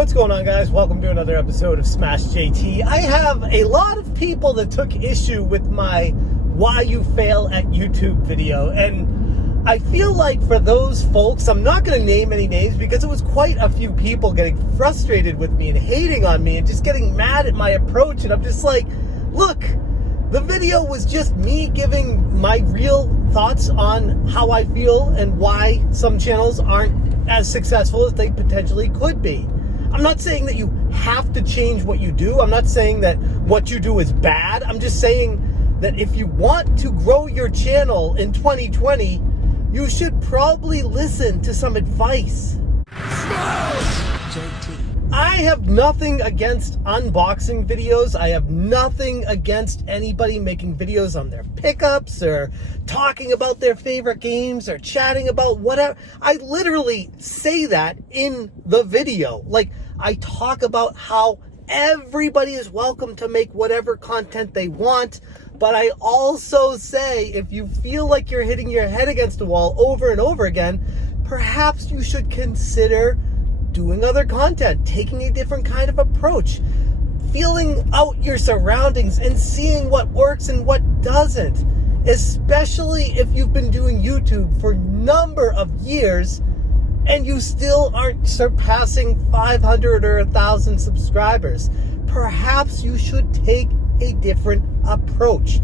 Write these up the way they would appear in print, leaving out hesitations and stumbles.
What's going on, guys? Welcome to another episode of Smash JT. I have a lot of people that took issue with my why you fail at YouTube video, and I feel like for those folks, I'm not going to name any names because it was quite a few people getting frustrated with me and hating on me and just getting mad at my approach, and I'm just like, look, the video was just me giving my real thoughts on how I feel and why some channels aren't as successful as they potentially could be. I'm not saying that you have to change what you do. I'm not saying that what you do is bad. I'm just saying that if you want to grow your channel in 2020, you should probably listen to some advice. I have nothing against unboxing videos. I have nothing against anybody making videos on their pickups or talking about their favorite games or chatting about whatever. I literally say that in the video. Like, I talk about how everybody is welcome to make whatever content they want, but I also say if you feel like you're hitting your head against a wall over and over again, perhaps you should consider doing other content, taking a different kind of approach, feeling out your surroundings and seeing what works and what doesn't, especially if you've been doing YouTube for a number of years and you still aren't surpassing 500 or 1,000 subscribers. Perhaps you should take a different approach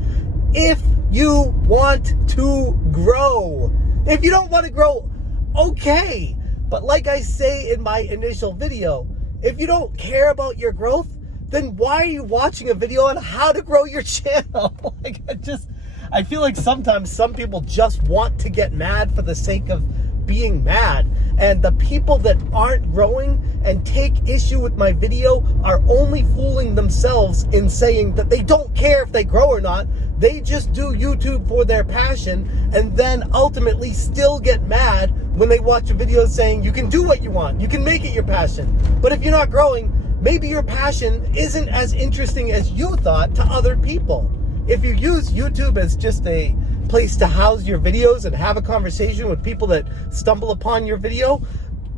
if you want to grow. If you don't want to grow, okay. But like I say in my initial video, if you don't care about your growth, then why are you watching a video on how to grow your channel? I feel like sometimes some people just want to get mad for the sake of being mad. And the people that aren't growing and take issue with my video are only fooling themselves in saying that they don't care if they grow or not. They just do YouTube for their passion and then ultimately still get mad when they watch a video saying you can do what you want, you can make it your passion. But if you're not growing, maybe your passion isn't as interesting as you thought to other people. If you use YouTube as just a place to house your videos and have a conversation with people that stumble upon your video,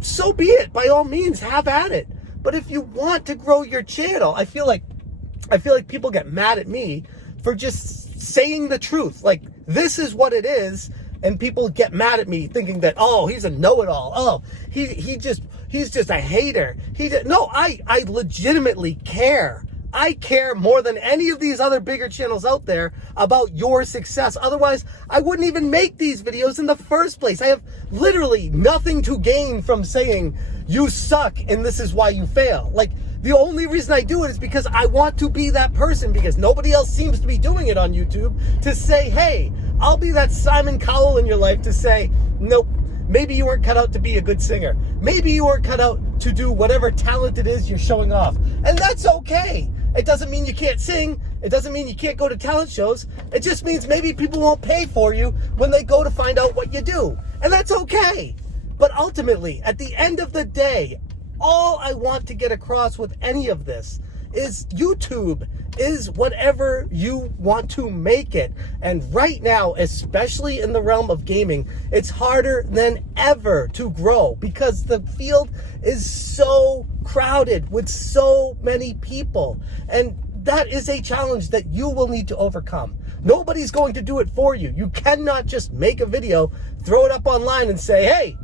so be it. By all means, have at it. But if you want to grow your channel, I feel like people get mad at me for just saying the truth. Like, this is what it is, and people get mad at me thinking that, oh, he's a know-it-all. Oh, he's just a hater. No, I legitimately care. I care more than any of these other bigger channels out there about your success. Otherwise, I wouldn't even make these videos in the first place. I have literally nothing to gain from saying you suck and this is why you fail. Like, the only reason I do it is because I want to be that person, because nobody else seems to be doing it on YouTube, to say, hey, I'll be that Simon Cowell in your life to say, nope, maybe you weren't cut out to be a good singer. Maybe you weren't cut out to do whatever talent it is you're showing off. And that's okay. It doesn't mean you can't sing. It doesn't mean you can't go to talent shows. It just means maybe people won't pay for you when they go to find out what you do. And that's okay. But ultimately, at the end of the day, all I want to get across with any of this is YouTube is whatever you want to make it. And right now, especially in the realm of gaming, it's harder than ever to grow because the field is so crowded with so many people. And that is a challenge that you will need to overcome. Nobody's going to do it for you. You cannot just make a video, throw it up online and say, hey,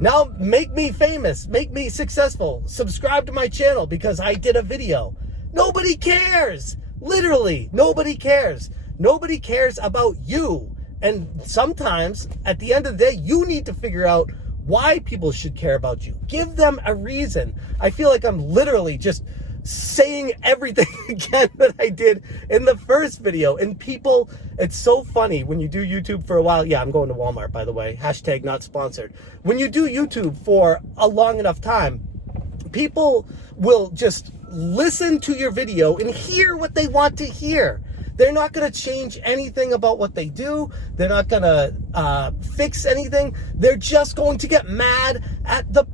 now make me famous, make me successful, subscribe to my channel because I did a video. Nobody cares. Literally, nobody cares. Nobody cares about you. And sometimes, at the end of the day, you need to figure out why people should care about you. Give them a reason. I feel like I'm literally just saying everything again that I did in the first video. And people, it's so funny when you do YouTube for a while. Yeah, I'm going to Walmart, by the way. Hashtag not sponsored. When you do YouTube for a long enough time, people will just listen to your video and hear what they want to hear. They're not going to change anything about what they do. They're not going to fix anything. They're just going to get mad at the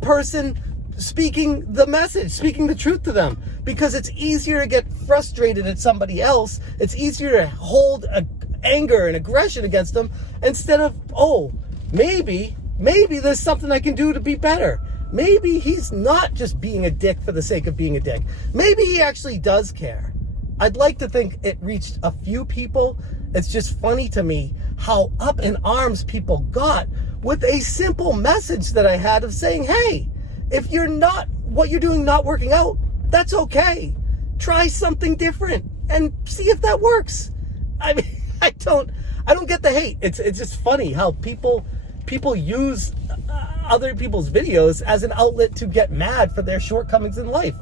person speaking the message, speaking the truth to them, because it's easier to get frustrated at somebody else. It's easier to hold anger and aggression against them instead of, oh, maybe there's something I can do to be better. maybe he's not just being a dick for the sake of being a dick. Maybe he actually does care. I'd like to think it reached a few people. It's just funny to me how up in arms people got with a simple message that I had of saying, hey, if what you're doing not working out, that's okay. Try something different and see if that works. I mean, I don't get the hate. It's just funny how people use other people's videos as an outlet to get mad for their shortcomings in life.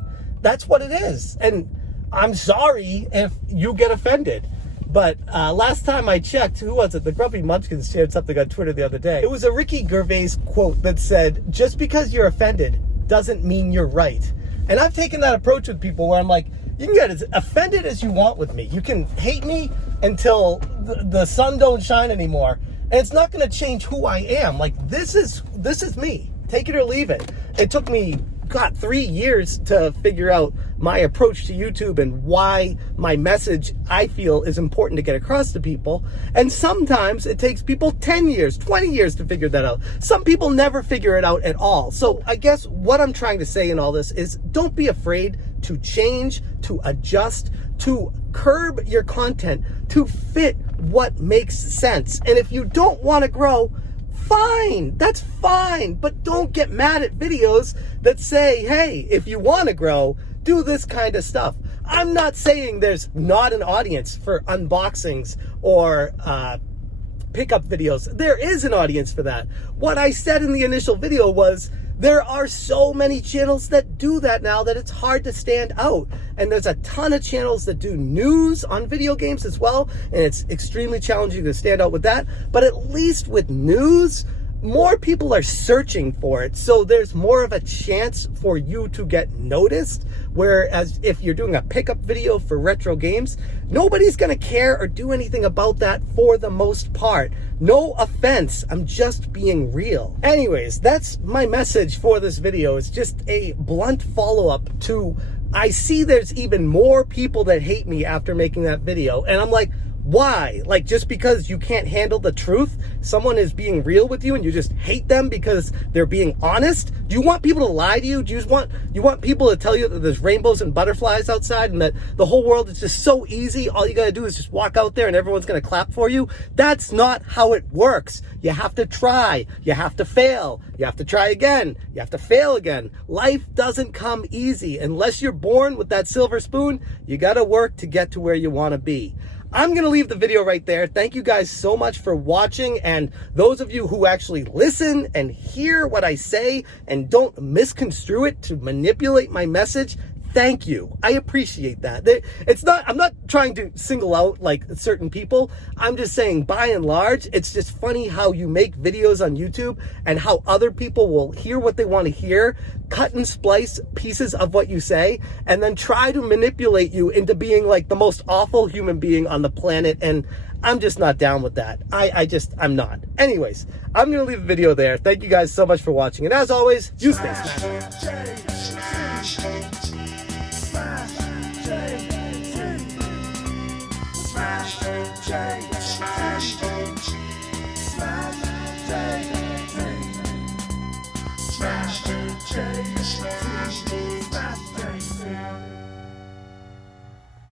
That's what it is. And I'm sorry if you get offended. But last time I checked, who was it? The Grumpy Munchkins shared something on Twitter the other day. It was a Ricky Gervais quote that said, just because you're offended doesn't mean you're right. And I've taken that approach with people where I'm like, you can get as offended as you want with me. You can hate me until the sun don't shine anymore. And it's not going to change who I am. Like, this is me. Take it or leave it. It took me, 3 years to figure out my approach to YouTube and why my message, I feel, is important to get across to people. And sometimes it takes people 10 years, 20 years to figure that out. Some people never figure it out at all. So I guess what I'm trying to say in all this is don't be afraid to change, to adjust, to curb your content to fit what makes sense. And if you don't want to grow, fine, that's fine. But don't get mad at videos that say, hey, if you want to grow, do this kind of stuff. I'm not saying there's not an audience for unboxings or pickup videos. There is an audience for that. What I said in the initial video was there are so many channels that do that now that it's hard to stand out. And there's a ton of channels that do news on video games as well. And it's extremely challenging to stand out with that. But at least with news, more people are searching for it. So there's more of a chance for you to get noticed. Whereas if you're doing a pickup video for retro games, nobody's going to care or do anything about that for the most part. No offense, I'm just being real. Anyways, that's my message for this video. It's just a blunt follow-up to, I see there's even more people that hate me after making that video. And I'm like, why? Like, just because you can't handle the truth, someone is being real with you and you just hate them because they're being honest? Do you want people to lie to you? Do you want people to tell you that there's rainbows and butterflies outside and that the whole world is just so easy? All you gotta do is just walk out there and everyone's gonna clap for you? That's not how it works. You have to try. You have to fail. You have to try again. You have to fail again. Life doesn't come easy. Unless you're born with that silver spoon, you gotta work to get to where you wanna be. I'm going to leave the video right there. Thank you guys so much for watching. And those of you who actually listen and hear what I say and don't misconstrue it to manipulate my message, thank you. I appreciate that. I'm not trying to single out like certain people. I'm just saying by and large, it's just funny how you make videos on YouTube and how other people will hear what they want to hear, cut and splice pieces of what you say, and then try to manipulate you into being like the most awful human being on the planet. And I'm just not down with that. I'm not. Anyways, I'm going to leave the video there. Thank you guys so much for watching. And as always, you stay smashed. Smash J.